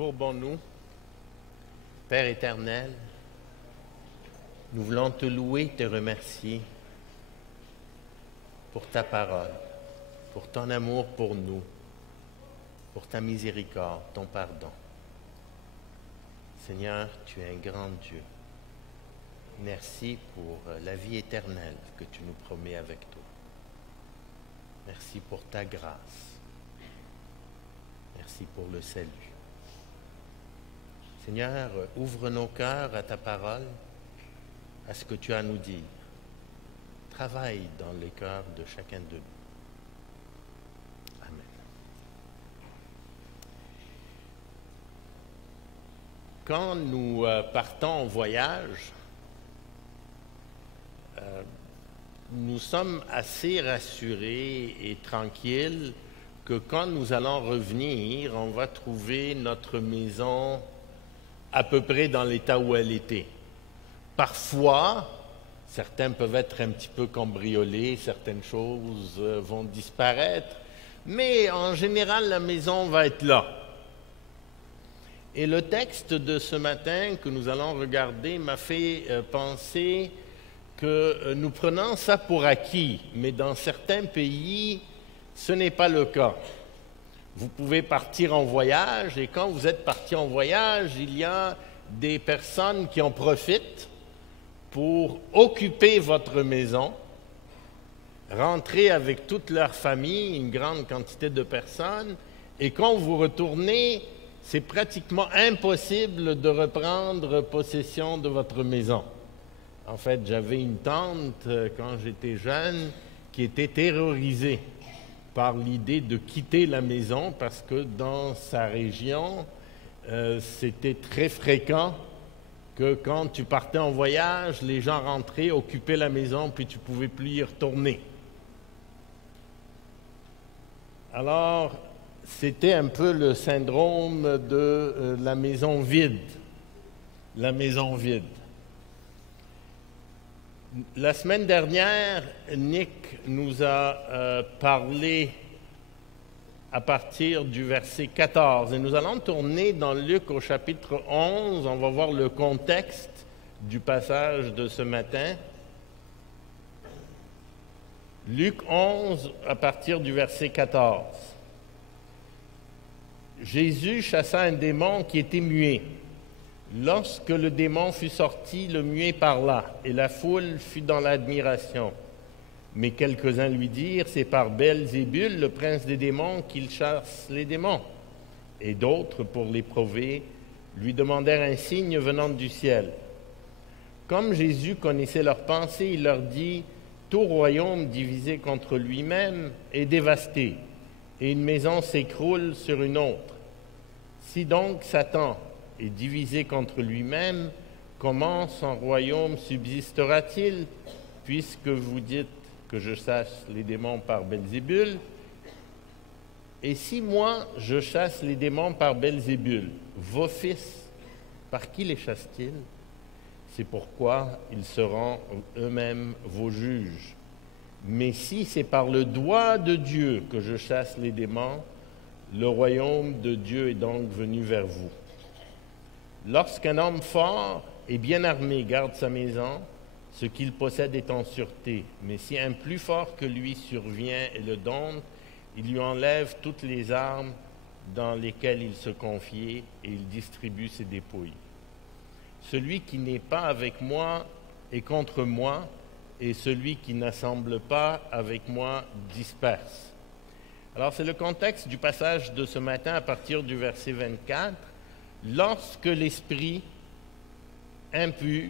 Courbons-nous. Père éternel, nous voulons te louer, te remercier pour ta parole, pour ton amour pour nous, pour ta miséricorde, ton pardon. Seigneur, tu es un grand Dieu. Merci pour la vie éternelle que tu nous promets avec toi. Merci pour ta grâce. Merci pour le salut. Seigneur, ouvre nos cœurs à ta parole, à ce que tu as à nous dire. Travaille dans les cœurs de chacun de nous. Amen. Quand nous partons en voyage, nous sommes assez rassurés et tranquilles que quand nous allons revenir, on va trouver notre maison à peu près dans l'état où elle était. Parfois, certains peuvent être un petit peu cambriolés, certaines choses vont disparaître, mais en général, la maison va être là. Et le texte de ce matin que nous allons regarder m'a fait penser que nous prenons ça pour acquis, mais dans certains pays, ce n'est pas le cas. Vous pouvez partir en voyage et quand vous êtes parti en voyage, il y a des personnes qui en profitent pour occuper votre maison, rentrer avec toute leur famille, une grande quantité de personnes, et quand vous retournez, c'est pratiquement impossible de reprendre possession de votre maison. En fait, j'avais une tante quand j'étais jeune qui était terrorisée par l'idée de quitter la maison parce que dans sa région, c'était très fréquent que quand tu partais en voyage, les gens rentraient, occupaient la maison, puis tu ne pouvais plus y retourner. Alors, c'était un peu le syndrome de la maison vide. La maison vide. La semaine dernière, Nick nous a parlé à partir du verset 14. Et nous allons tourner dans Luc au chapitre 11. On va voir le contexte du passage de ce matin. Luc 11, à partir du verset 14. Jésus chassa un démon qui était muet. Lorsque le démon fut sorti, le muet parla, et la foule fut dans l'admiration. Mais quelques-uns lui dirent, c'est par Belzébul, le prince des démons, qu'il chasse les démons. Et d'autres, pour l'éprouver, lui demandèrent un signe venant du ciel. Comme Jésus connaissait leurs pensées, il leur dit, tout royaume divisé contre lui-même est dévasté, et une maison s'écroule sur une autre. Si donc Satan est divisé contre lui-même, comment son royaume subsistera-t-il, puisque vous dites que je chasse les démons par Belzébul? Et si moi je chasse les démons par Belzébul, vos fils, par qui les chassent-ils? C'est pourquoi ils seront eux-mêmes vos juges. Mais si c'est par le doigt de Dieu que je chasse les démons, le royaume de Dieu est donc venu vers vous. Lorsqu'un homme fort et bien armé garde sa maison, ce qu'il possède est en sûreté. Mais si un plus fort que lui survient et le dompte, il lui enlève toutes les armes dans lesquelles il se confiait et il distribue ses dépouilles. Celui qui n'est pas avec moi est contre moi, et celui qui n'assemble pas avec moi disperse. Alors c'est le contexte du passage de ce matin à partir du verset 24. Lorsque l'esprit impur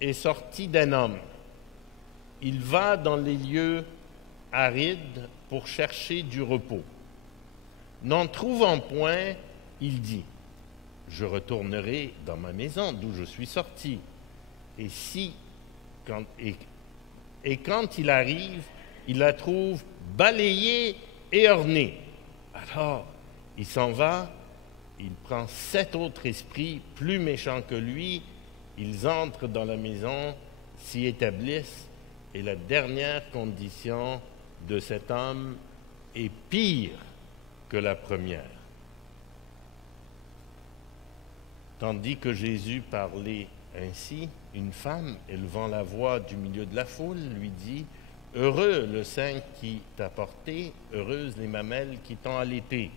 est sorti d'un homme, il va dans les lieux arides pour chercher du repos. N'en trouvant point, il dit, je retournerai dans ma maison d'où je suis sorti. Et quand il arrive, il la trouve balayée et ornée. Alors, il s'en va. Il prend 7 autres esprits plus méchants que lui, ils entrent dans la maison, s'y établissent, et la dernière condition de cet homme est pire que la première. Tandis que Jésus parlait ainsi, une femme, élevant la voix du milieu de la foule, lui dit « Heureux le sein qui t'a porté, heureuses les mamelles qui t'ont allaité. »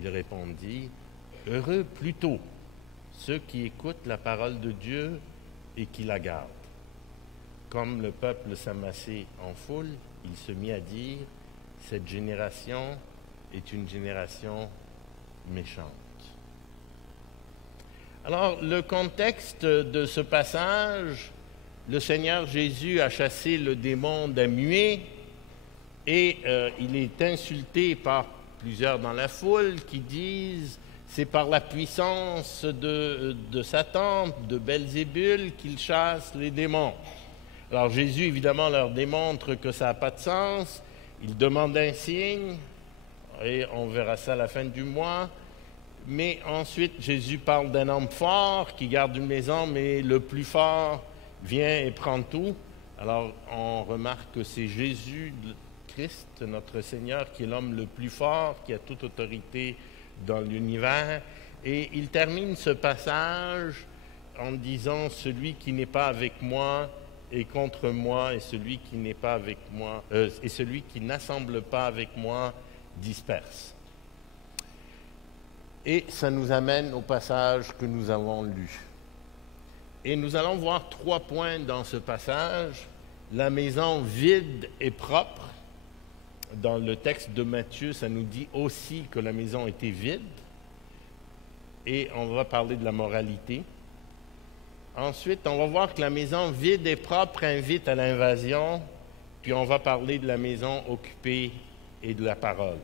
Il répondit « Heureux plutôt ceux qui écoutent la parole de Dieu et qui la gardent. » Comme le peuple s'amassait en foule, il se mit à dire « Cette génération est une génération méchante. » Alors, le contexte de ce passage, le Seigneur Jésus a chassé le démon d'un muet et il est insulté par plusieurs dans la foule qui disent « C'est par la puissance de Satan, de Belzébul qu'il chasse les démons. » Alors Jésus, évidemment, leur démontre que ça n'a pas de sens. Il demande un signe et on verra ça à la fin du mois. Mais ensuite, Jésus parle d'un homme fort qui garde une maison, mais le plus fort vient et prend tout. Alors, on remarque que c'est Jésus, Christ, notre Seigneur, qui est l'homme le plus fort, qui a toute autorité dans l'univers. Et il termine ce passage en disant « Celui qui n'est pas avec moi est contre moi, et celui qui n'est pas avec moi, et celui qui n'assemble pas avec moi disperse. » Et ça nous amène au passage que nous avons lu. Et nous allons voir 3 points dans ce passage. La maison vide et propre. Dans le texte de Matthieu, ça nous dit aussi que la maison était vide. Et on va parler de la moralité. Ensuite, on va voir que la maison vide et propre invite à l'invasion. Puis on va parler de la maison occupée et de la parole.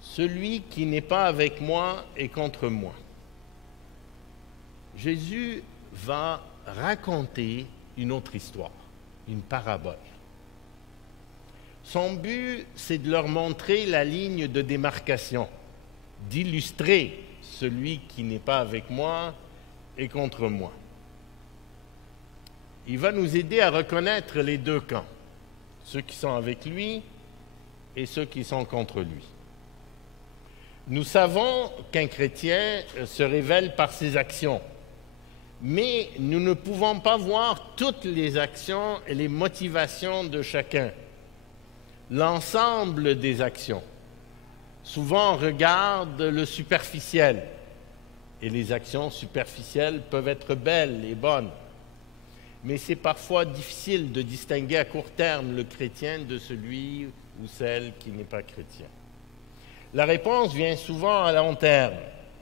Celui qui n'est pas avec moi est contre moi. Jésus va raconter une autre histoire, une parabole. Son but, c'est de leur montrer la ligne de démarcation, d'illustrer celui qui n'est pas avec moi est contre moi. Il va nous aider à reconnaître les 2 camps, ceux qui sont avec lui et ceux qui sont contre lui. Nous savons qu'un chrétien se révèle par ses actions, mais nous ne pouvons pas voir toutes les actions et les motivations de chacun, l'ensemble des actions. Souvent, on regarde le superficiel, et les actions superficielles peuvent être belles et bonnes, mais c'est parfois difficile de distinguer à court terme le chrétien de celui ou celle qui n'est pas chrétien. La réponse vient souvent à long terme,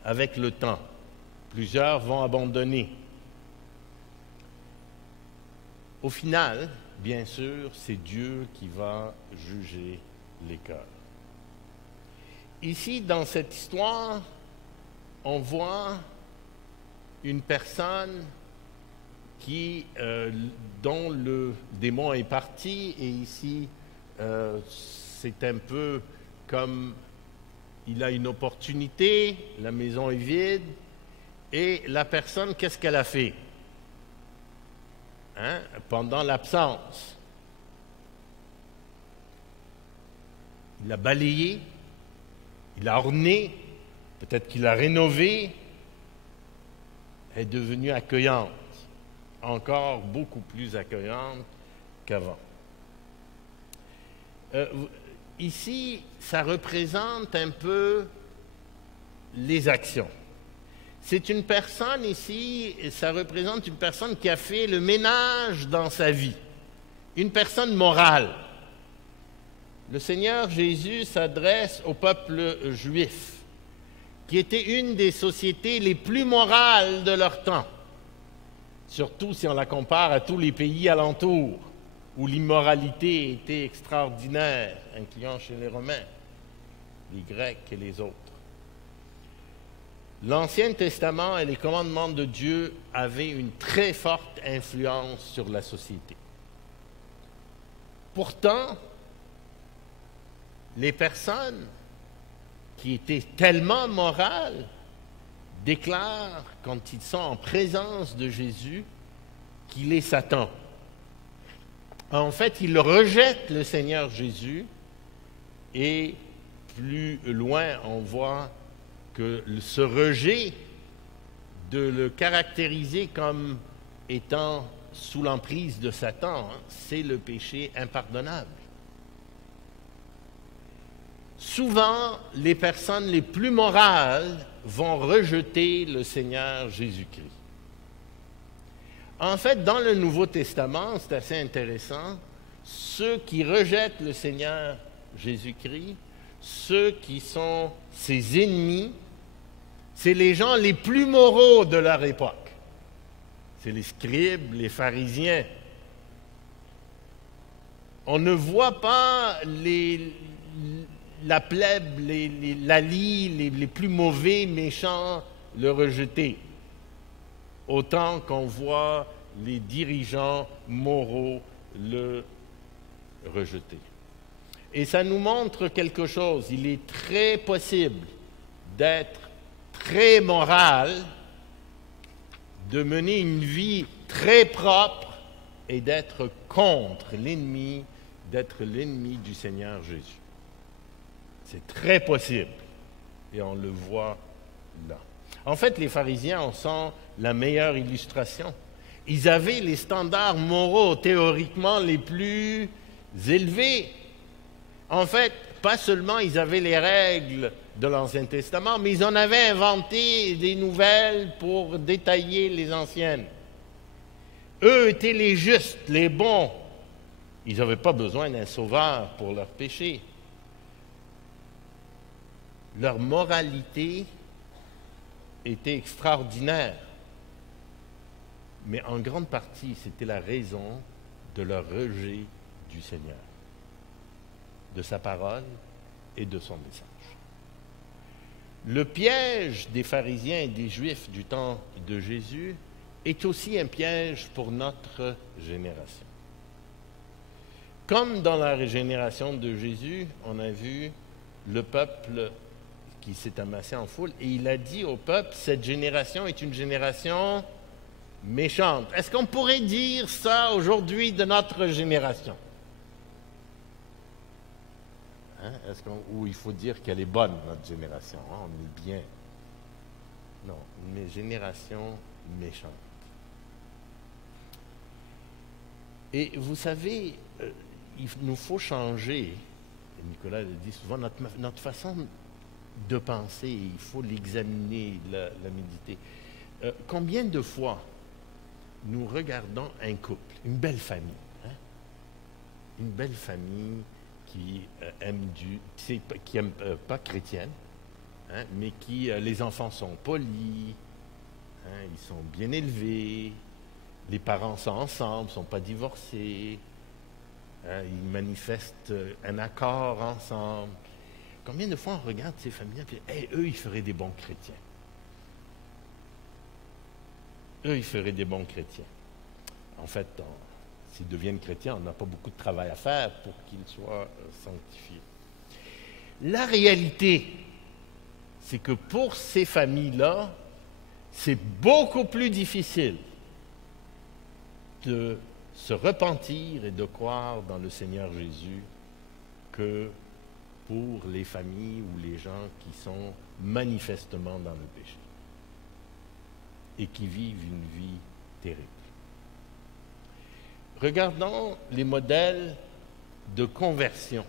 avec le temps. Plusieurs vont abandonner. Au final, bien sûr, c'est Dieu qui va juger les cœurs. Ici, dans cette histoire, on voit une personne dont le démon est parti, et ici, c'est un peu comme il a une opportunité, la maison est vide, et la personne, qu'est-ce qu'elle a fait? Pendant l'absence, il a balayé, il a orné, peut-être qu'il a rénové, elle est devenue accueillante, encore beaucoup plus accueillante qu'avant. Ici, ça représente un peu les actions. C'est une personne ici, ça représente une personne qui a fait le ménage dans sa vie, une personne morale. Le Seigneur Jésus s'adresse au peuple juif, qui était une des sociétés les plus morales de leur temps, surtout si on la compare à tous les pays alentours, où l'immoralité était extraordinaire, incluant chez les Romains, les Grecs et les autres. L'Ancien Testament et les commandements de Dieu avaient une très forte influence sur la société. Pourtant, les personnes qui étaient tellement morales déclarent, quand ils sont en présence de Jésus, qu'il est Satan. En fait, ils rejettent le Seigneur Jésus et plus loin, on voit que ce rejet, de le caractériser comme étant sous l'emprise de Satan, c'est le péché impardonnable. Souvent, les personnes les plus morales vont rejeter le Seigneur Jésus-Christ. En fait, dans le Nouveau Testament, c'est assez intéressant, ceux qui rejettent le Seigneur Jésus-Christ, ceux qui sont ses ennemis, c'est les gens les plus moraux de leur époque. C'est les scribes, les pharisiens. On ne voit pas la plèbe, la lie, les plus mauvais, méchants le rejeter, autant qu'on voit les dirigeants moraux le rejeter. Et ça nous montre quelque chose. Il est très possible d'être très moral, de mener une vie très propre et d'être contre l'ennemi, d'être l'ennemi du Seigneur Jésus. C'est très possible. Et on le voit là. En fait, les pharisiens en sont la meilleure illustration. Ils avaient les standards moraux théoriquement les plus élevés. En fait, pas seulement ils avaient les règles de l'Ancien Testament, mais ils en avaient inventé des nouvelles pour détailler les anciennes. Eux étaient les justes, les bons. Ils n'avaient pas besoin d'un sauveur pour leurs péchés. Leur moralité était extraordinaire, mais en grande partie, c'était la raison de leur rejet du Seigneur, de sa parole et de son message. Le piège des pharisiens et des Juifs du temps de Jésus est aussi un piège pour notre génération. Comme dans la génération de Jésus, on a vu le peuple qui s'est amassé en foule, et il a dit au peuple, cette génération est une génération méchante. Est-ce qu'on pourrait dire ça aujourd'hui de notre génération? Ou il faut dire qu'elle est bonne, notre génération, on est bien. Non, une génération méchante. Et vous savez, il nous faut changer, et Nicolas le dit souvent, notre façon de penser, il faut l'examiner, la méditer. Combien de fois nous regardons un couple, une belle famille, une belle famille qui aime pas chrétienne, mais qui les enfants sont polis, ils sont bien élevés, les parents sont ensemble, sont pas divorcés, ils manifestent un accord ensemble. Combien de fois on regarde ces familles et dit, eux, ils feraient des bons chrétiens. Eux, ils feraient des bons chrétiens. En fait, s'ils deviennent chrétiens, on n'a pas beaucoup de travail à faire pour qu'ils soient sanctifiés. La réalité, c'est que pour ces familles-là, c'est beaucoup plus difficile de se repentir et de croire dans le Seigneur Jésus que pour les familles ou les gens qui sont manifestement dans le péché et qui vivent une vie terrible. Regardons les modèles de conversion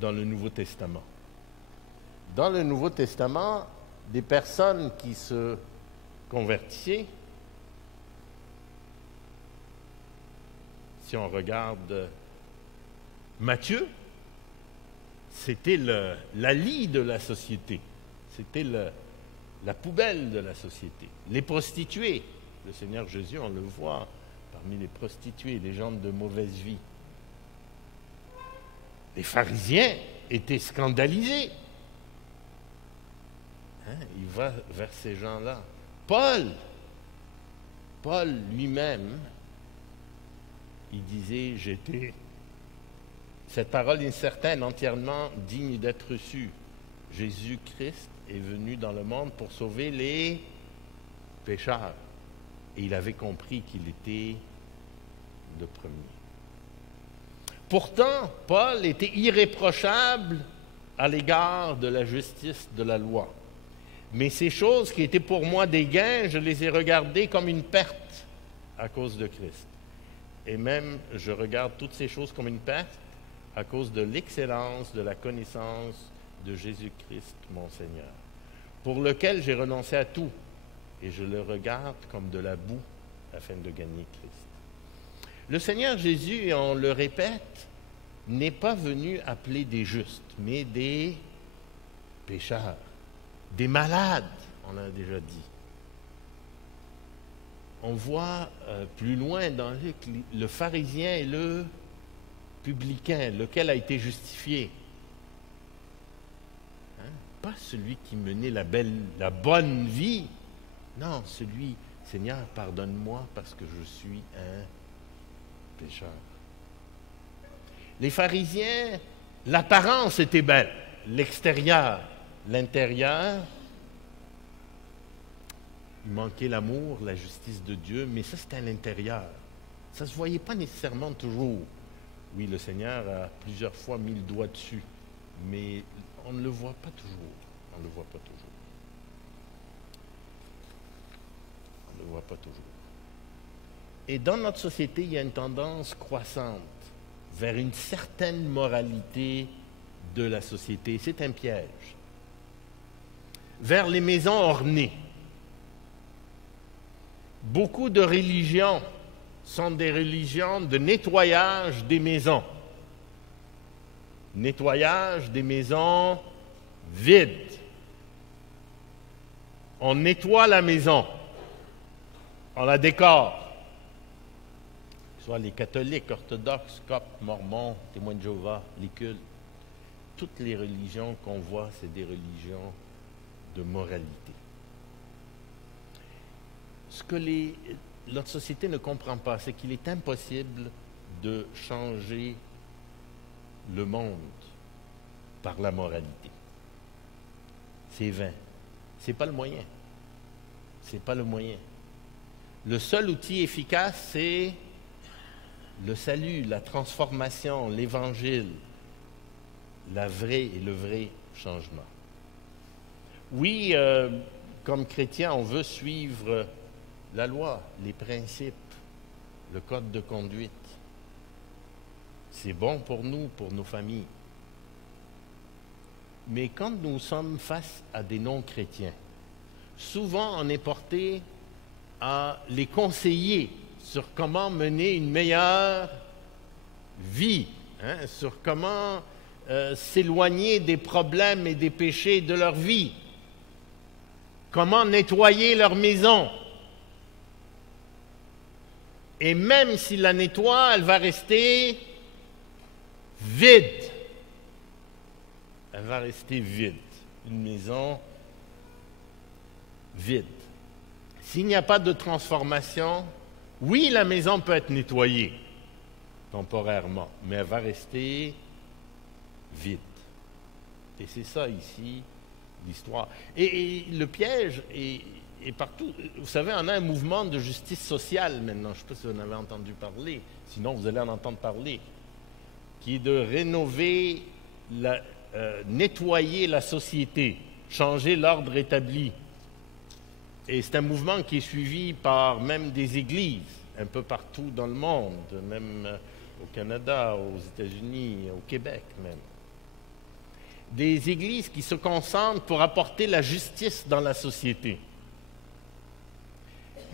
dans le Nouveau Testament. Dans le Nouveau Testament, des personnes qui se convertissaient, si on regarde Matthieu, c'était la lie de la société, c'était la poubelle de la société. Les prostituées, le Seigneur Jésus, on le voit parmi les prostituées, les gens de mauvaise vie. Les pharisiens étaient scandalisés. Il va vers ces gens-là. Paul lui-même, il disait, cette parole est certaine, entièrement digne d'être reçue. Jésus-Christ est venu dans le monde pour sauver les pécheurs. Et il avait compris qu'il était le premier. Pourtant, Paul était irréprochable à l'égard de la justice de la loi. Mais ces choses qui étaient pour moi des gains, je les ai regardées comme une perte à cause de Christ. Et même, je regarde toutes ces choses comme une perte à cause de l'excellence de la connaissance de Jésus-Christ, mon Seigneur, pour lequel j'ai renoncé à tout, et je le regarde comme de la boue afin de gagner Christ. Le Seigneur Jésus, on le répète, n'est pas venu appeler des justes, mais des pécheurs, des malades, on l'a déjà dit. On voit plus loin dans Luc le pharisien et le publicain, lequel a été justifié. Hein? Pas celui qui menait la bonne vie. Non, celui, Seigneur, pardonne-moi parce que je suis un pécheur. Les pharisiens, l'apparence était belle, l'extérieur, l'intérieur. Il manquait l'amour, la justice de Dieu, mais ça c'était à l'intérieur. Ça ne se voyait pas nécessairement toujours. Oui, le Seigneur a plusieurs fois mis le doigt dessus, mais on ne le voit pas toujours. On ne le voit pas toujours. On ne le voit pas toujours. Et dans notre société, il y a une tendance croissante vers une certaine moralité de la société. C'est un piège. Vers les maisons ornées. Beaucoup de religions sont des religions de nettoyage des maisons. Nettoyage des maisons vides. On nettoie la maison. On la décore. Soit les catholiques, orthodoxes, coptes, mormons, témoins de Jéhovah, les cultes. Toutes les religions qu'on voit, c'est des religions de moralité. Ce que notre société ne comprend pas, c'est qu'il est impossible de changer le monde par la moralité. C'est vain. Ce n'est pas le moyen. C'est pas le moyen. Le seul outil efficace, c'est le salut, la transformation, l'Évangile, le vrai changement. Oui, comme chrétien, on veut suivre la loi, les principes, le code de conduite. C'est bon pour nous, pour nos familles. Mais quand nous sommes face à des non-chrétiens, souvent on est porté à les conseiller sur comment mener une meilleure vie, sur comment s'éloigner des problèmes et des péchés de leur vie, comment nettoyer leur maison. Et même s'il la nettoie, elle va rester vide. Elle va rester vide. Une maison vide. S'il n'y a pas de transformation, oui, la maison peut être nettoyée temporairement, mais elle va rester vide. Et c'est ça ici, l'histoire. Et le piège est partout. Vous savez, on a un mouvement de justice sociale maintenant. Je ne sais pas si vous en avez entendu parler. Sinon, vous allez en entendre parler. Qui est de rénover, nettoyer la société, changer l'ordre établi. Et c'est un mouvement qui est suivi par même des églises, un peu partout dans le monde, même au Canada, aux États-Unis, au Québec même. Des églises qui se concentrent pour apporter la justice dans la société.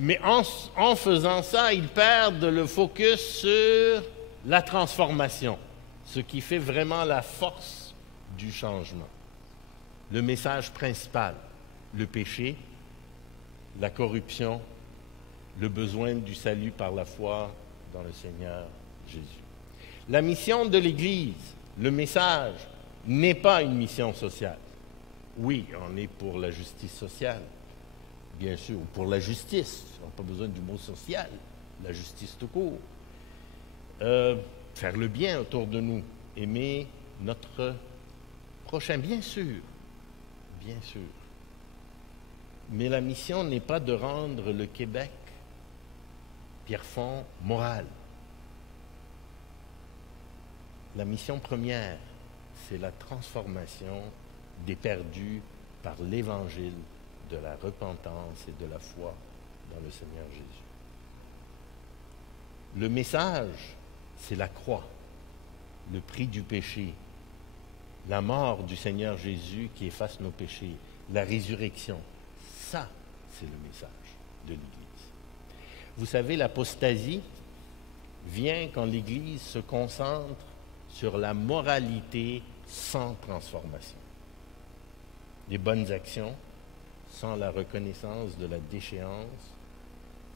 Mais en faisant ça, ils perdent le focus sur la transformation, ce qui fait vraiment la force du changement. Le message principal, le péché, la corruption, le besoin du salut par la foi dans le Seigneur Jésus. La mission de l'Église, le message, n'est pas une mission sociale. Oui, on est pour la justice sociale, bien sûr, ou pour la justice. On n'a pas besoin du mot social, la justice tout court. Faire le bien autour de nous, aimer notre prochain, bien sûr, bien sûr. Mais la mission n'est pas de rendre le Québec, Pierrefonds, moral. La mission première, c'est la transformation des perdus par l'évangile de la repentance et de la foi dans le Seigneur Jésus. Le message, c'est la croix, le prix du péché, la mort du Seigneur Jésus qui efface nos péchés, la résurrection. Ça, c'est le message de l'Église. Vous savez, l'apostasie vient quand l'Église se concentre sur la moralité sans transformation. Les bonnes actions sans la reconnaissance de la déchéance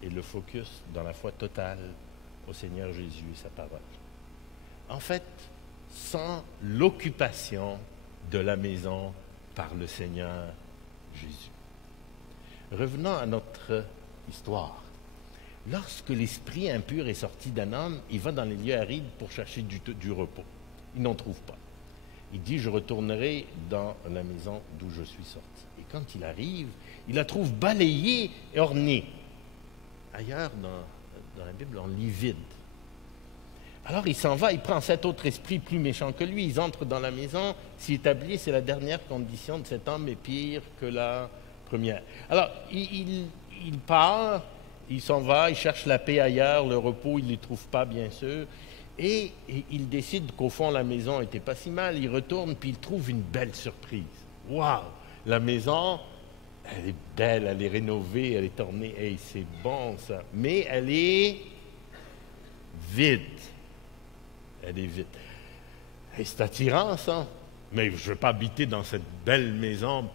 et le focus dans la foi totale au Seigneur Jésus et sa parole. En fait, sans l'occupation de la maison par le Seigneur Jésus. Revenons à notre histoire. Lorsque l'esprit impur est sorti d'un homme, il va dans les lieux arides pour chercher du repos. Il n'en trouve pas. Il dit, je retournerai dans la maison d'où je suis sorti. Et quand il arrive, il la trouve balayée et ornée. Ailleurs, dans la Bible, on lit vide. Alors il s'en va, il prend cet autre esprit plus méchant que lui, ils entrent dans la maison, s'y établit, c'est la dernière condition de cet homme est pire que la première. Alors il part, il s'en va, il cherche la paix ailleurs, le repos, il ne les trouve pas bien sûr, et il décide qu'au fond la maison n'était pas si mal, il retourne puis il trouve une belle surprise. Waouh! La maison, elle est belle, elle est rénovée, elle est ornée, hey, c'est bon ça, mais elle est vide. Elle est vide. Et c'est attirant, ça. Mais je ne veux pas habiter dans cette belle maison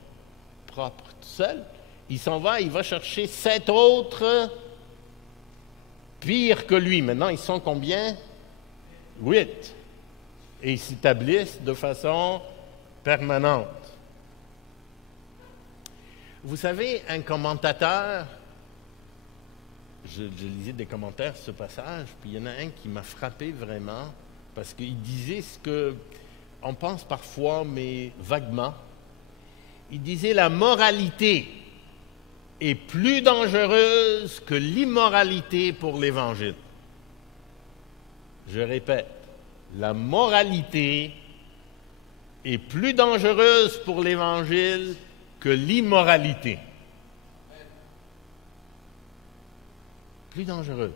propre tout seul. Il s'en va, il va chercher 7 autres pires que lui. Maintenant, ils sont combien? 8. Et ils s'établissent de façon permanente. Vous savez, un commentateur, je lisais des commentaires sur ce passage, puis il y en a un qui m'a frappé vraiment, parce qu'il disait ce qu'on pense parfois, mais vaguement. Il disait la moralité est plus dangereuse que l'immoralité pour l'Évangile. Je répète, la moralité est plus dangereuse pour l'Évangile que l'immoralité. Plus dangereuse.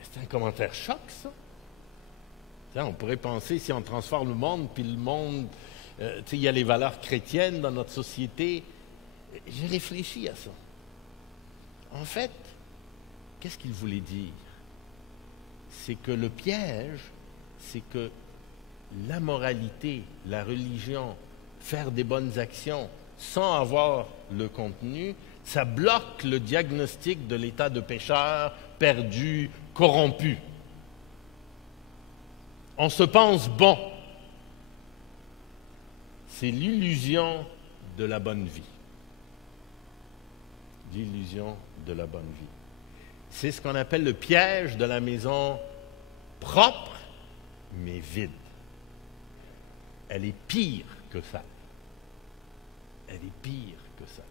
C'est un commentaire choc, ça. On pourrait penser, si on transforme le monde, puis le monde, il y a les valeurs chrétiennes dans notre société. J'ai réfléchi à ça. En fait, qu'est-ce qu'il voulait dire? C'est que le piège, c'est que la moralité, la religion, faire des bonnes actions sans avoir le contenu, ça bloque le diagnostic de l'état de pécheur, perdu, corrompu. On se pense bon. C'est l'illusion de la bonne vie. L'illusion de la bonne vie. C'est ce qu'on appelle le piège de la maison propre, mais vide. Elle est pire que ça. Elle est pire que ça.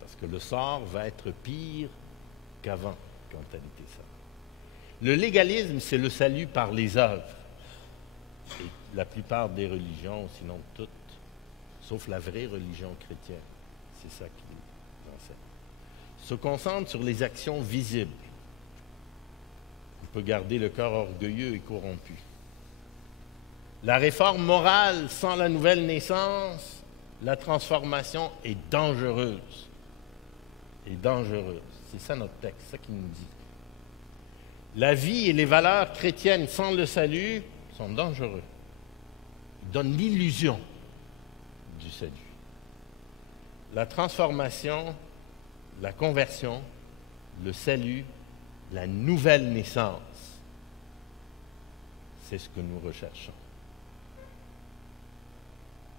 Parce que le sort va être pire qu'avant, quand elle était ça. Le légalisme, c'est le salut par les œuvres. Et la plupart des religions, sinon toutes, sauf la vraie religion chrétienne, c'est ça qui enseigne, se concentre sur les actions visibles. On peut garder le cœur orgueilleux et corrompu. La réforme morale sans la nouvelle naissance, la transformation est dangereuse. Est dangereuse. C'est ça notre texte, c'est ça qu'il nous dit. La vie et les valeurs chrétiennes sans le salut sont dangereux. Ils donnent l'illusion du salut. La transformation, la conversion, le salut, la nouvelle naissance, c'est ce que nous recherchons.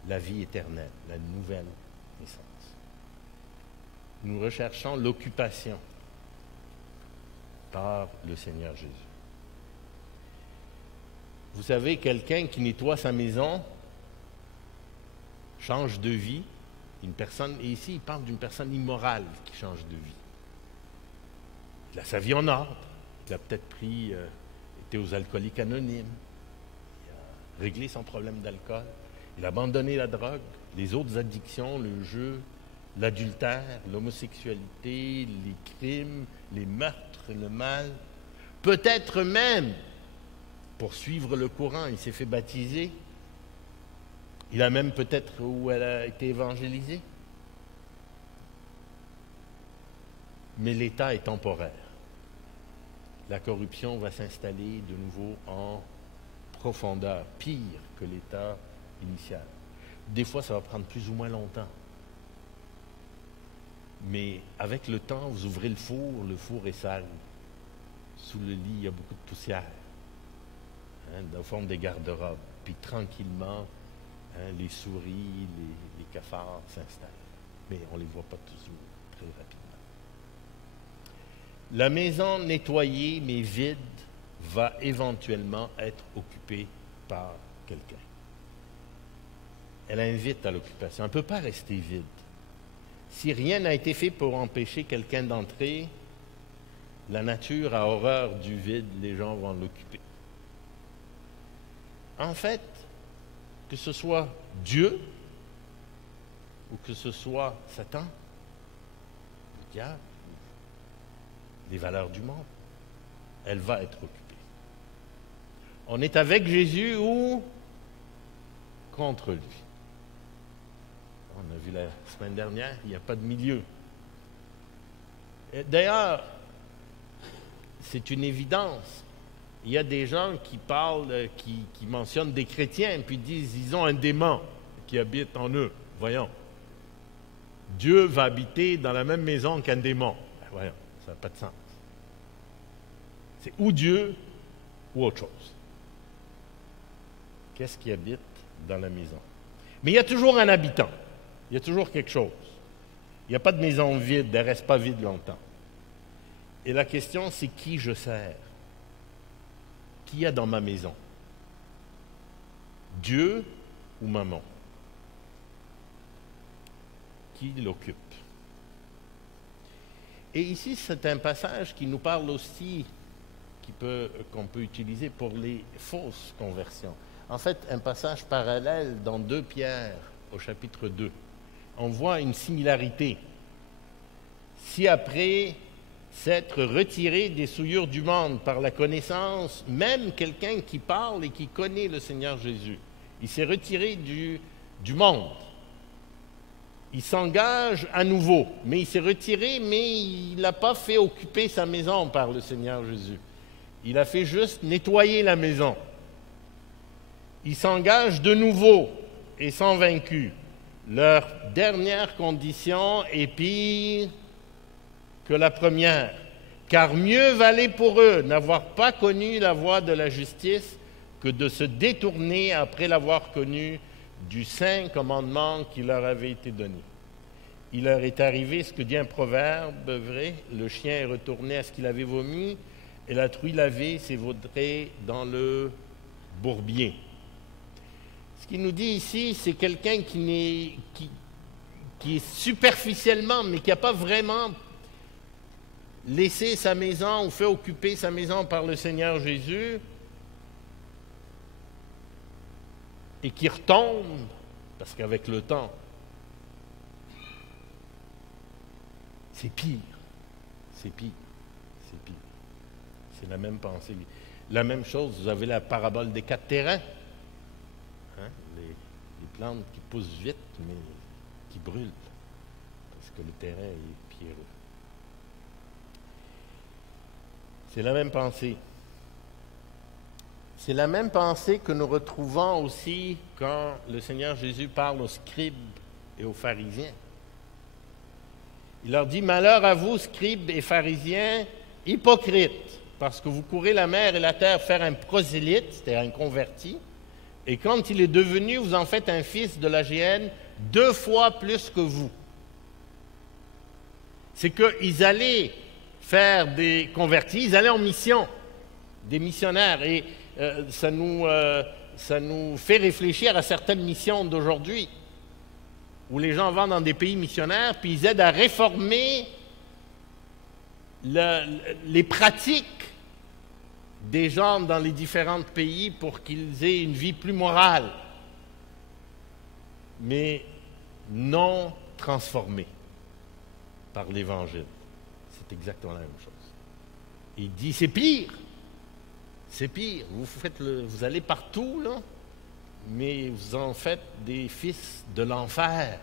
La vie éternelle, la nouvelle naissance. Nous recherchons l'occupation par le Seigneur Jésus. Vous savez, quelqu'un qui nettoie sa maison change de vie. Une personne, et ici, il parle d'une personne immorale qui change de vie. Il a sa vie en ordre. Il a peut-être été aux alcooliques anonymes. régler son problème d'alcool. Il a abandonné la drogue, les autres addictions, le jeu, l'adultère, l'homosexualité, les crimes, les meurtres, le mal. Peut-être même, pour suivre le courant, il s'est fait baptiser. Il a même peut-être où elle a été évangélisée. Mais l'état est temporaire. La corruption va s'installer de nouveau en profondeur, pire que l'état initial. Des fois, ça va prendre plus ou moins longtemps. Mais avec le temps, vous ouvrez le four est sale. Sous le lit, il y a beaucoup de poussière. Dans le fond des garde-robes. Puis tranquillement, les souris, les cafards s'installent. Mais on ne les voit pas toujours très rapidement. La maison nettoyée mais vide va éventuellement être occupée par quelqu'un. Elle invite à l'occupation. Elle ne peut pas rester vide. Si rien n'a été fait pour empêcher quelqu'un d'entrer, la nature a horreur du vide, les gens vont l'occuper. En fait, que ce soit Dieu ou que ce soit Satan, le diable, les valeurs du monde, elle va être occupée. On est avec Jésus ou contre lui. On a vu la semaine dernière, il n'y a pas de milieu. D'ailleurs, c'est une évidence. Il y a des gens qui parlent, qui mentionnent des chrétiens, puis disent ils ont un démon qui habite en eux. Voyons. Dieu va habiter dans la même maison qu'un démon. Ben voyons, ça n'a pas de sens. C'est ou Dieu ou autre chose. Qu'est-ce qui habite dans la maison? Mais il y a toujours un habitant. Il y a toujours quelque chose. Il n'y a pas de maison vide, elle ne reste pas vide longtemps. Et la question, c'est qui je sers? Qui y a dans ma maison? Dieu ou maman? Qui l'occupe? Et ici, c'est un passage qui nous parle aussi, qu'on peut utiliser pour les fausses conversions. En fait, un passage parallèle dans 2 Pierre, au chapitre 2. On voit une similarité. Si après s'être retiré des souillures du monde par la connaissance, même quelqu'un qui parle et qui connaît le Seigneur Jésus, il s'est retiré du monde. Il s'engage à nouveau, mais il s'est retiré, mais il n'a pas fait occuper sa maison par le Seigneur Jésus. Il a fait juste nettoyer la maison. Il s'engage de nouveau et sont vaincus. Leur dernière condition est pire que la première, car mieux valait pour eux n'avoir pas connu la voie de la justice que de se détourner après l'avoir connu du saint commandement qui leur avait été donné. Il leur est arrivé ce que dit un proverbe vrai, le chien est retourné à ce qu'il avait vomi et la truie lavée s'est vautrée dans le bourbier. Ce qu'il nous dit ici, c'est quelqu'un qui est superficiellement, mais qui n'a pas vraiment laissé sa maison ou fait occuper sa maison par le Seigneur Jésus et qui retombe, parce qu'avec le temps, c'est pire. C'est pire. C'est pire. C'est la même pensée. La même chose, vous avez la parabole des 4 terrains. Hein? Les plantes qui poussent vite, mais qui brûlent, parce que le terrain est pierreux. C'est la même pensée. C'est la même pensée que nous retrouvons aussi quand le Seigneur Jésus parle aux scribes et aux pharisiens. Il leur dit « Malheur à vous, scribes et pharisiens, hypocrites, parce que vous courez la mer et la terre faire un prosélyte, c'est-à-dire un converti, et quand il est devenu, vous en faites un fils de la géhenne 2 fois plus que vous. » C'est qu'ils allaient faire des convertis, ils allaient en mission, des missionnaires, et ça nous fait réfléchir à certaines missions d'aujourd'hui, où les gens vont dans des pays missionnaires, puis ils aident à réformer les pratiques des gens dans les différents pays pour qu'ils aient une vie plus morale, mais non transformée par l'Évangile. C'est exactement la même chose. Il dit, c'est pire. C'est pire. Vous allez partout, là, mais vous en faites des fils de l'enfer,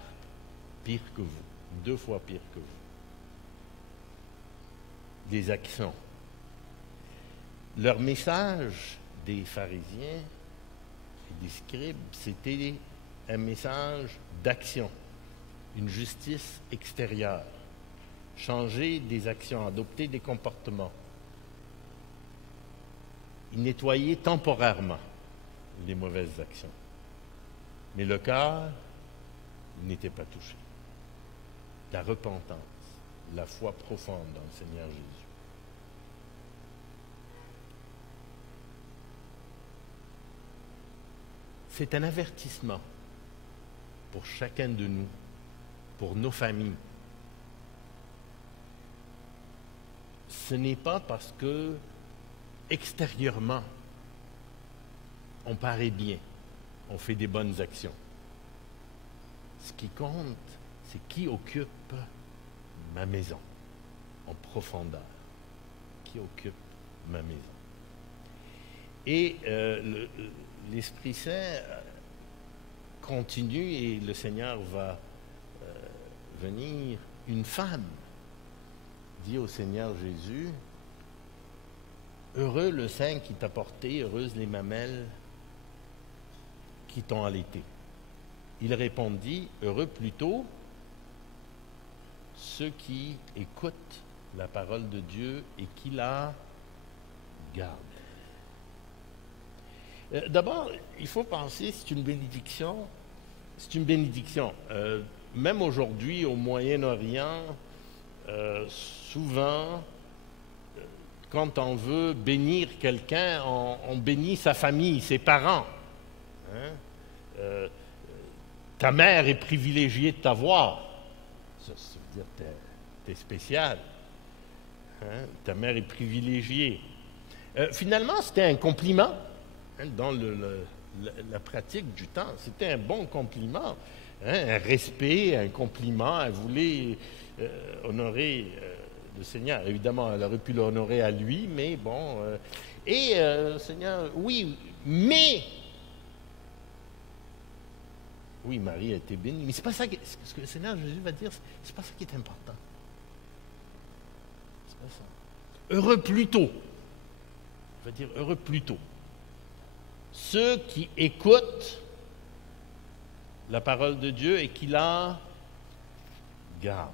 pire que vous, 2 fois pire que vous. Des actions. Leur message des pharisiens et des scribes, c'était un message d'action, une justice extérieure, changer des actions, adopter des comportements, nettoyer temporairement les mauvaises actions. Mais le cœur n'était pas touché. La repentance, la foi profonde dans le Seigneur Jésus. C'est un avertissement pour chacun de nous, pour nos familles. Ce n'est pas parce que extérieurement, on paraît bien, on fait des bonnes actions. Ce qui compte, c'est qui occupe ma maison en profondeur. Qui occupe ma maison. Et l'Esprit Saint continue et le Seigneur va venir. Une femme dit au Seigneur Jésus, « Heureux le sein qui t'a porté, heureuses les mamelles qui t'ont allaité. » Il répondit, « Heureux plutôt ceux qui écoutent la parole de Dieu et qui la gardent. » D'abord, il faut penser, c'est une bénédiction. C'est une bénédiction. Même aujourd'hui, au Moyen-Orient, souvent, quand on veut bénir quelqu'un, on bénit sa famille, ses parents. Hein? Ta mère est privilégiée de t'avoir. Ça veut dire que t'es spécial. Hein? Ta mère est privilégiée. Finalement, c'était un compliment. Hein, dans la pratique du temps, c'était un bon compliment, hein, un respect, un compliment. Elle voulait honorer le Seigneur. Évidemment, elle aurait pu l'honorer à lui, mais bon. Le Seigneur, oui, mais... Oui, Marie a été bénie, mais c'est pas ça ce que le Seigneur Jésus va dire, c'est pas ça qui est important. C'est pas ça. Heureux plutôt. Il va dire heureux plutôt. Ceux qui écoutent la parole de Dieu et qui la gardent.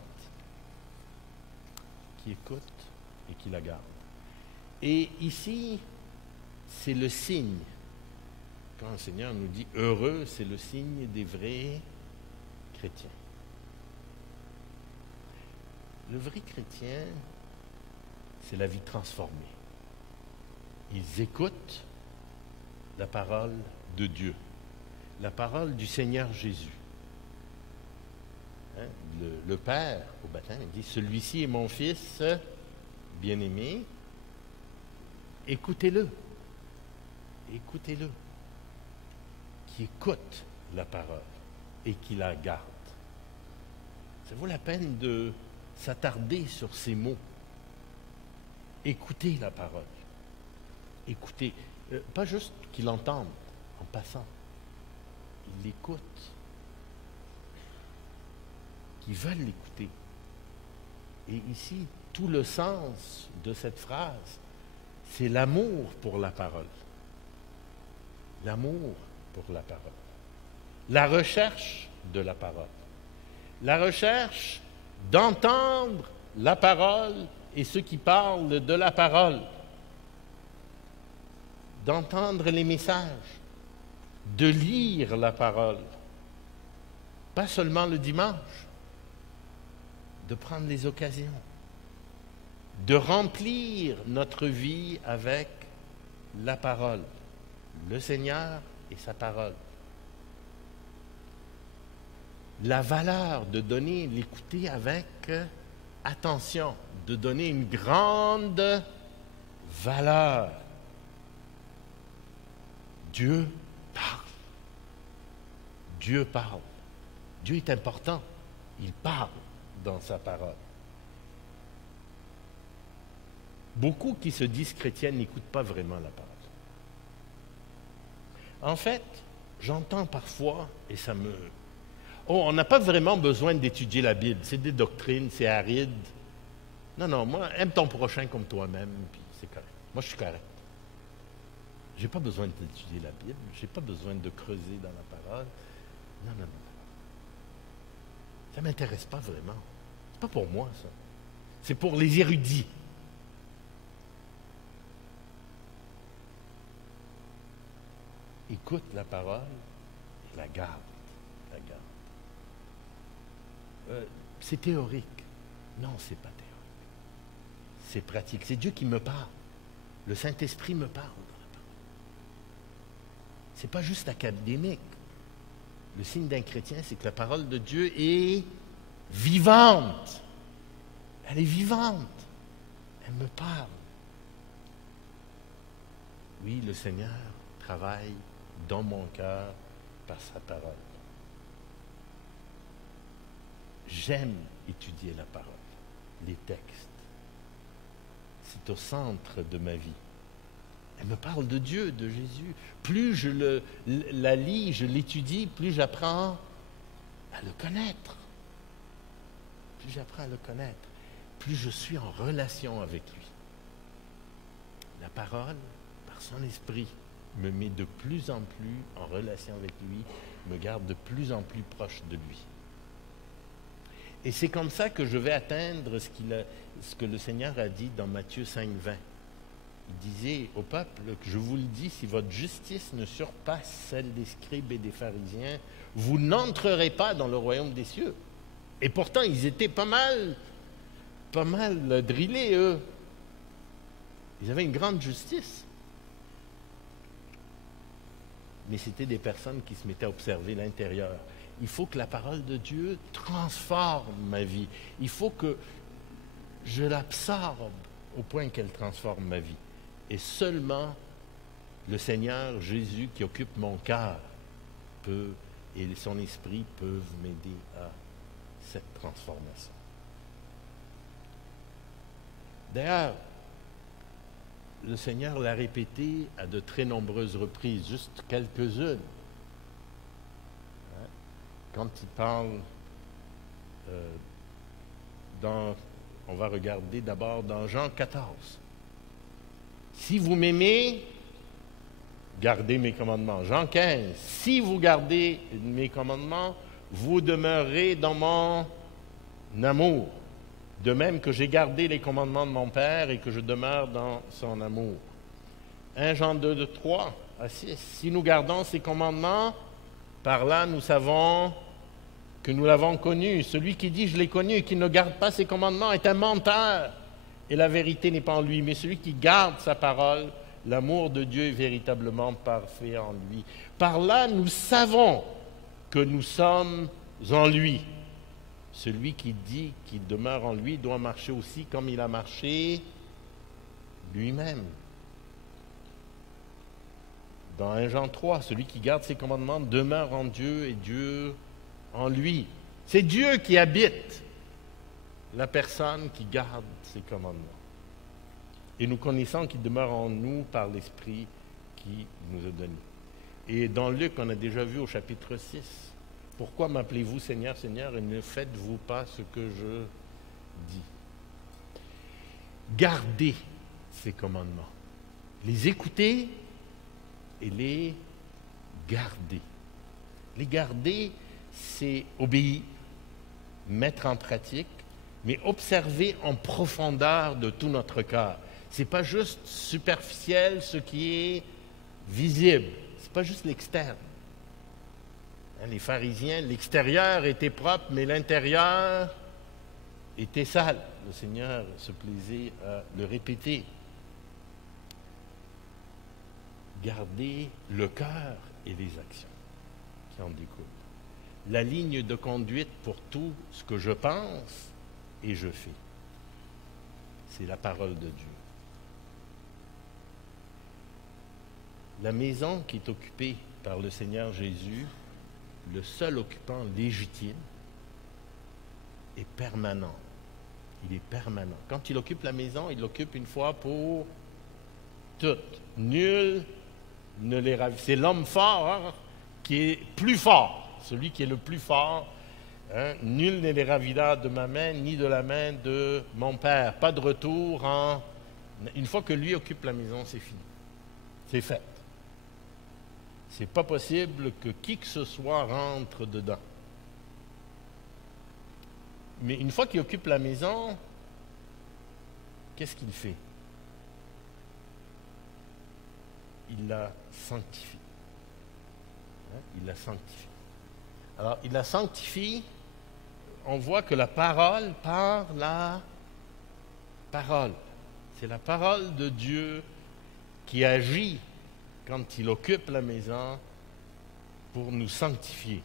Qui écoutent et qui la gardent. Et ici, c'est le signe. Quand le Seigneur nous dit heureux, c'est le signe des vrais chrétiens. Le vrai chrétien, c'est la vie transformée. Ils écoutent la parole de Dieu, la parole du Seigneur Jésus. Hein? Le Père, au baptême, il dit, « Celui-ci est mon Fils bien-aimé, écoutez-le. Écoutez-le. » Qui écoute la parole et qui la garde. Ça vaut la peine de s'attarder sur ces mots. Écoutez la parole. Écoutez. Pas juste qu'ils l'entendent en passant. Ils l'écoutent. Qu'ils veulent l'écouter. Et ici, tout le sens de cette phrase, c'est l'amour pour la parole. L'amour pour la parole. La recherche de la parole. La recherche d'entendre la parole et ceux qui parlent de la parole. D'entendre les messages, de lire la parole, pas seulement le dimanche, de prendre les occasions, de remplir notre vie avec la parole, le Seigneur et sa parole. La valeur de donner, l'écouter avec attention, de donner une grande valeur Dieu parle. Dieu parle. Dieu est important. Il parle dans sa parole. Beaucoup qui se disent chrétiens n'écoutent pas vraiment la parole. En fait, j'entends parfois, et ça me... Oh, on n'a pas vraiment besoin d'étudier la Bible. C'est des doctrines, c'est aride. Non, non, moi, aime ton prochain comme toi-même, puis c'est correct. Moi, je suis correct. Je n'ai pas besoin d'étudier la Bible. Je n'ai pas besoin de creuser dans la parole. Non, non, non. Ça ne m'intéresse pas vraiment. C'est pas pour moi, ça. C'est pour les érudits. Écoute la parole et la garde. La garde. C'est théorique. Non, c'est pas théorique. C'est pratique. C'est Dieu qui me parle. Le Saint-Esprit me parle dans la parole. C'est pas juste académique. Le signe d'un chrétien, c'est que la parole de Dieu est vivante. Elle est vivante. Elle me parle. Oui, le Seigneur travaille dans mon cœur par sa parole. J'aime étudier la parole, les textes. C'est au centre de ma vie. Elle me parle de Dieu, de Jésus. Plus je la lis, je l'étudie, plus j'apprends à le connaître. Plus j'apprends à le connaître, plus je suis en relation avec lui. La parole, par son esprit, me met de plus en plus en relation avec lui, me garde de plus en plus proche de lui. Et c'est comme ça que je vais atteindre ce que le Seigneur a dit dans Matthieu 5,20. Il disait au peuple, que je vous le dis, si votre justice ne surpasse celle des scribes et des pharisiens, vous n'entrerez pas dans le royaume des cieux. Et pourtant, ils étaient pas mal drillés, eux. Ils avaient une grande justice. Mais c'était des personnes qui se mettaient à observer l'intérieur. Il faut que la parole de Dieu transforme ma vie. Il faut que je l'absorbe au point qu'elle transforme ma vie. Et seulement le Seigneur Jésus qui occupe mon cœur et son esprit peuvent m'aider à cette transformation. D'ailleurs, le Seigneur l'a répété à de très nombreuses reprises, juste quelques-unes. Quand il parle on va regarder d'abord dans Jean 14. Si vous m'aimez, gardez mes commandements. Jean 15. Si vous gardez mes commandements, vous demeurerez dans mon amour. De même que j'ai gardé les commandements de mon Père et que je demeure dans son amour. 1 Jean 2, de 3 à 6. Si nous gardons ses commandements, par là nous savons que nous l'avons connu. Celui qui dit « je l'ai connu » et qui ne garde pas ses commandements est un menteur. Et la vérité n'est pas en lui. Mais celui qui garde sa parole, l'amour de Dieu est véritablement parfait en lui. Par là nous savons que nous sommes en lui. Celui qui dit qu'il demeure en lui doit marcher aussi comme il a marché lui-même. Dans 1 Jean 3, celui qui garde ses commandements demeure en Dieu et Dieu en lui. C'est Dieu qui habite la personne qui garde ses commandements. Et nous connaissons qu'il demeure en nous par l'Esprit qui nous a donné. Et dans Luc, on a déjà vu au chapitre 6, pourquoi m'appelez-vous Seigneur, Seigneur, et ne faites-vous pas ce que je dis? Gardez ces commandements. Les écouter et les garder. Les garder, c'est obéir, mettre en pratique, mais observer en profondeur de tout notre cœur. Ce n'est pas juste superficiel, ce qui est visible. Ce n'est pas juste l'externe. Les pharisiens, l'extérieur était propre, mais l'intérieur était sale. Le Seigneur se plaisait à le répéter. Gardez le cœur et les actions qui en découlent. La ligne de conduite pour tout ce que je pense et je fais. C'est la parole de Dieu. La maison qui est occupée par le Seigneur Jésus, le seul occupant légitime, est permanent. Il est permanent. Quand il occupe la maison, il l'occupe une fois pour toutes. Nul ne les ravit. C'est l'homme fort qui est plus fort, celui qui est le plus fort. Hein? Nul ne les ravira de ma main, ni de la main de mon Père. Pas de retour en... Une fois que lui occupe la maison, c'est fini. C'est fait. C'est pas possible que qui que ce soit rentre dedans. Mais une fois qu'il occupe la maison, qu'est-ce qu'il fait? Il la sanctifie. Hein? Il la sanctifie. Alors, il la sanctifie, on voit que la parole par la parole. C'est la parole de Dieu qui agit quand il occupe la maison pour nous sanctifier.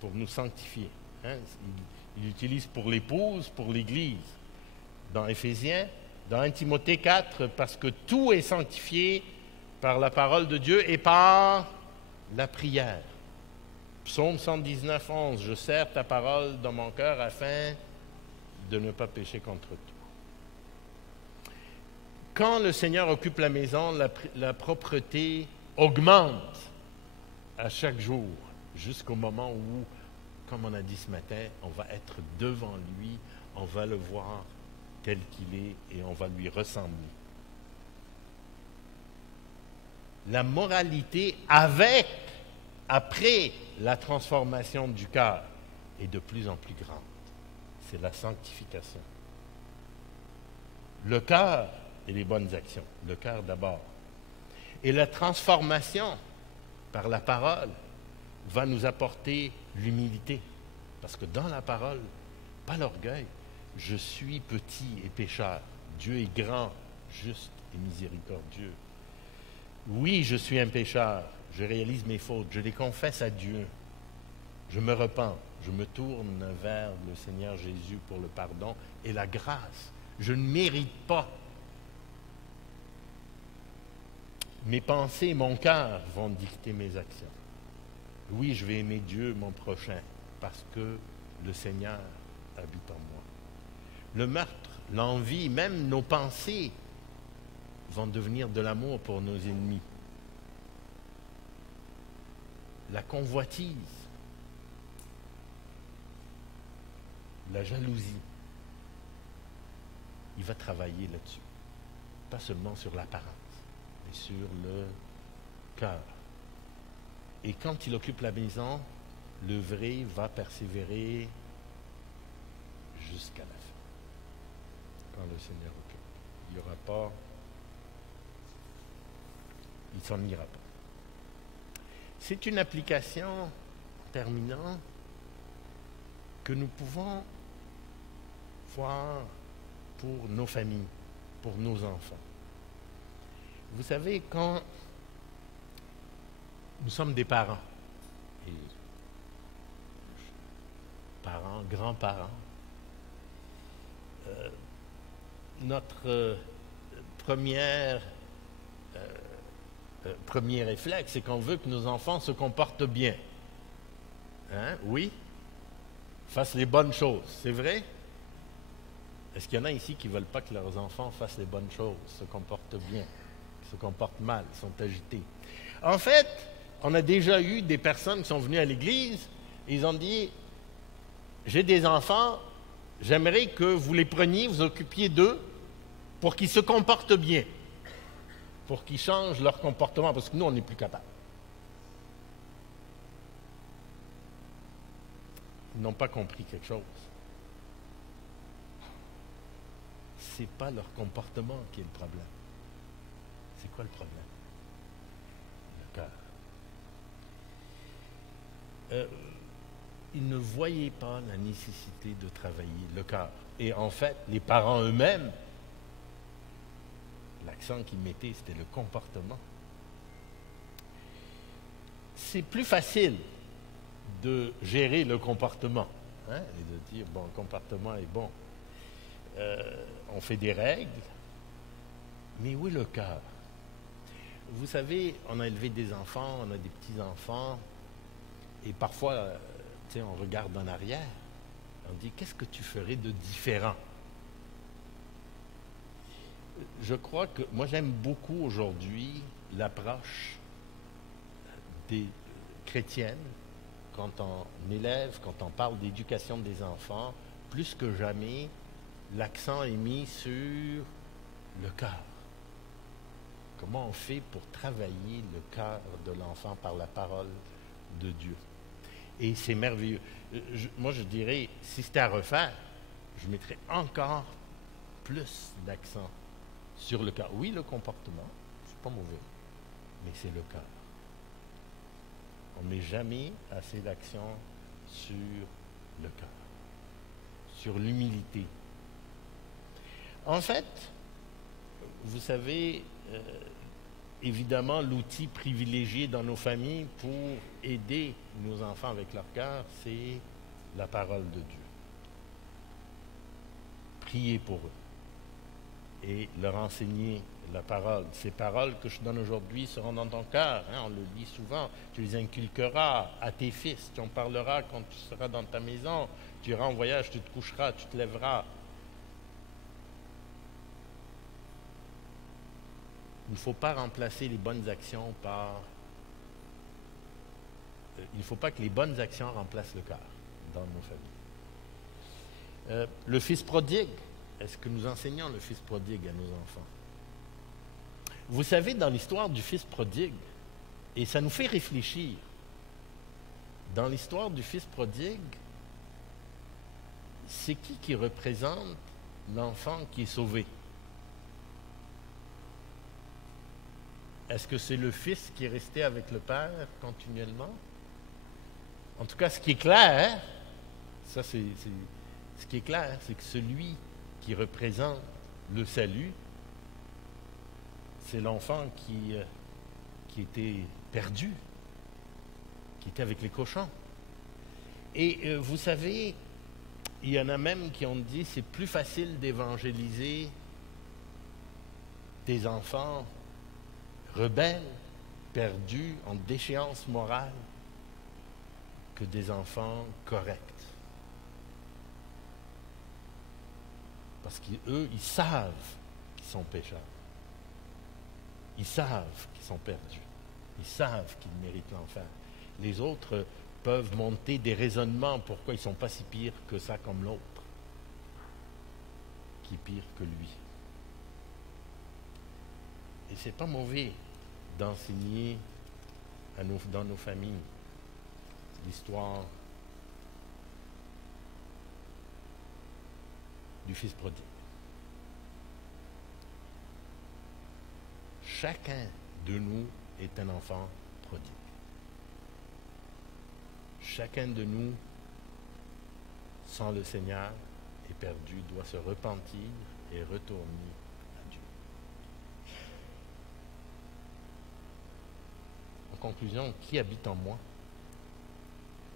Pour nous sanctifier. Hein? Il l'utilise pour l'épouse, pour l'Église. Dans Éphésiens, dans 1 Timothée 4, parce que tout est sanctifié par la parole de Dieu et par la prière. Psaume 119, 11, je serre ta parole dans mon cœur afin de ne pas pécher contre toi. Quand le Seigneur occupe la maison, la propreté augmente à chaque jour, jusqu'au moment où, comme on a dit ce matin, on va être devant lui, on va le voir tel qu'il est et on va lui ressembler. La moralité après la transformation du cœur est de plus en plus grande. C'est la sanctification. Le cœur et les bonnes actions. Le cœur d'abord. Et la transformation par la parole va nous apporter l'humilité. Parce que dans la parole, pas l'orgueil, je suis petit et pécheur. Dieu est grand, juste et miséricordieux. Oui, je suis un pécheur. Je réalise mes fautes. Je les confesse à Dieu. Je me repens. Je me tourne vers le Seigneur Jésus pour le pardon et la grâce. Je ne mérite pas. Mes pensées, mon cœur vont dicter mes actions. Oui, je vais aimer Dieu, mon prochain, parce que le Seigneur habite en moi. Le meurtre, l'envie, même nos pensées vont devenir de l'amour pour nos ennemis. La convoitise, la jalousie, il va travailler là-dessus. Pas seulement sur l'apparence, mais sur le cœur. Et quand il occupe la maison, le vrai va persévérer jusqu'à la fin. Quand le Seigneur occupe. Il n'y aura pas... Il ne s'en ira pas. C'est une application, en terminant, que nous pouvons voir pour nos familles, pour nos enfants. Vous savez, quand nous sommes des parents, et parents, grands-parents, notre premier réflexe, c'est qu'on veut que nos enfants se comportent bien. Hein? Oui? Fassent les bonnes choses. C'est vrai? Est-ce qu'il y en a ici qui ne veulent pas que leurs enfants fassent les bonnes choses, se comportent bien, se comportent mal, sont agités? En fait, on a déjà eu des personnes qui sont venues à l'église et ils ont dit, j'ai des enfants, j'aimerais que vous les preniez, vous occupiez d'eux pour qu'ils se comportent bien, pour qu'ils changent leur comportement, parce que nous, on n'est plus capable. Ils n'ont pas compris quelque chose. Ce n'est pas leur comportement qui est le problème. C'est quoi le problème? Le cœur. Ils ne voyaient pas la nécessité de travailler le cœur. Et en fait, les parents eux-mêmes, l'accent qu'ils mettaient, c'était le comportement. C'est plus facile de gérer le comportement, hein, et de dire, bon, le comportement est bon. On fait des règles, mais où est le cœur? Vous savez, on a élevé des enfants, on a des petits-enfants, et parfois, on regarde en arrière, on dit, qu'est-ce que tu ferais de différent? Je crois que, moi j'aime beaucoup aujourd'hui l'approche des chrétiennes quand on élève, quand on parle d'éducation des enfants, plus que jamais, l'accent est mis sur le cœur. Comment on fait pour travailler le cœur de l'enfant par la parole de Dieu? Et c'est merveilleux. Moi, je dirais, si c'était à refaire, je mettrais encore plus d'accent sur le cœur. Oui, le comportement, c'est pas mauvais, mais c'est le cœur. On ne met jamais assez d'accent sur le cœur, sur l'humilité. En fait, vous savez, évidemment, l'outil privilégié dans nos familles pour aider nos enfants avec leur cœur, c'est la parole de Dieu. Priez pour eux et leur enseigner la parole. Ces paroles que je donne aujourd'hui seront dans ton cœur. On le lit souvent. Tu les inculqueras à tes fils. Tu en parleras quand tu seras dans ta maison. Tu iras en voyage, tu te coucheras, tu te lèveras. Il ne faut pas remplacer les bonnes actions par... Il ne faut pas que les bonnes actions remplacent le cœur dans nos familles. Le fils prodigue. Est-ce que nous enseignons le fils prodigue à nos enfants? Vous savez, dans l'histoire du fils prodigue, et ça nous fait réfléchir, dans l'histoire du fils prodigue, c'est qui représente l'enfant qui est sauvé? Est-ce que c'est le fils qui est resté avec le père continuellement? En tout cas, ce qui est clair, ce qui est clair, c'est que celui qui représente le salut, c'est l'enfant qui était perdu, qui était avec les cochons. Et vous savez, il y en a même qui ont dit c'est plus facile d'évangéliser des enfants rebelles, perdus, en déchéance morale, que des enfants corrects. Parce qu'eux, ils savent qu'ils sont pécheurs. Ils savent qu'ils sont perdus. Ils savent qu'ils méritent l'enfer. Les autres peuvent monter des raisonnements pourquoi ils ne sont pas si pires que ça comme l'autre, qui est pire que lui. Et c'est pas mauvais d'enseigner dans nos familles l'histoire du fils prodigue. Chacun de nous est un enfant prodigue. Chacun de nous, sans le Seigneur, est perdu, doit se repentir et retourner à Dieu. En conclusion, qui habite en moi?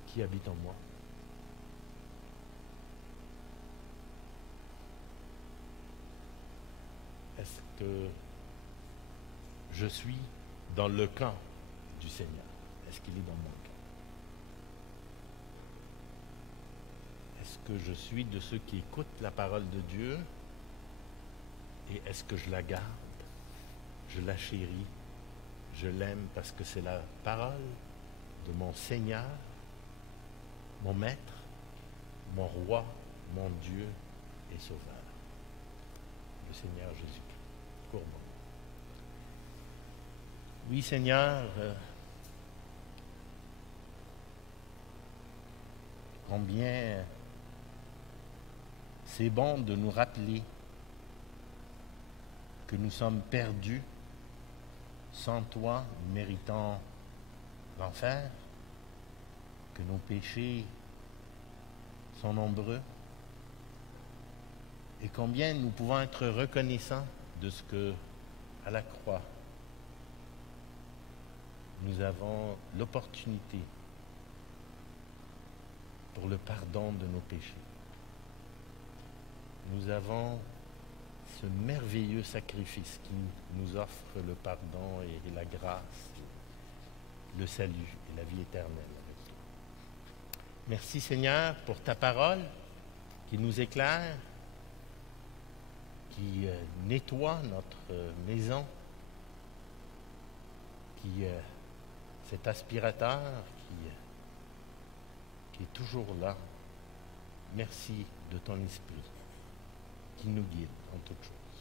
Qui habite en moi? Est-ce que je suis dans le camp du Seigneur? Est-ce qu'il est dans mon camp? Est-ce que je suis de ceux qui écoutent la parole de Dieu? Et est-ce que je la garde? Je la chéris? Je l'aime parce que c'est la parole de mon Seigneur, mon Maître, mon Roi, mon Dieu et Sauveur, le Seigneur Jésus-Christ. Courbons. Oui, Seigneur, combien c'est bon de nous rappeler que nous sommes perdus, sans toi, méritant l'enfer, que nos péchés sont nombreux, et combien nous pouvons être reconnaissants de ce que, à la croix, nous avons l'opportunité pour le pardon de nos péchés. Nous avons ce merveilleux sacrifice qui nous offre le pardon et la grâce, le salut et la vie éternelle avec toi. Merci Seigneur pour ta parole qui nous éclaire, qui nettoie notre maison, qui cet aspirateur qui est toujours là. Merci de ton esprit qui nous guide en toutes choses.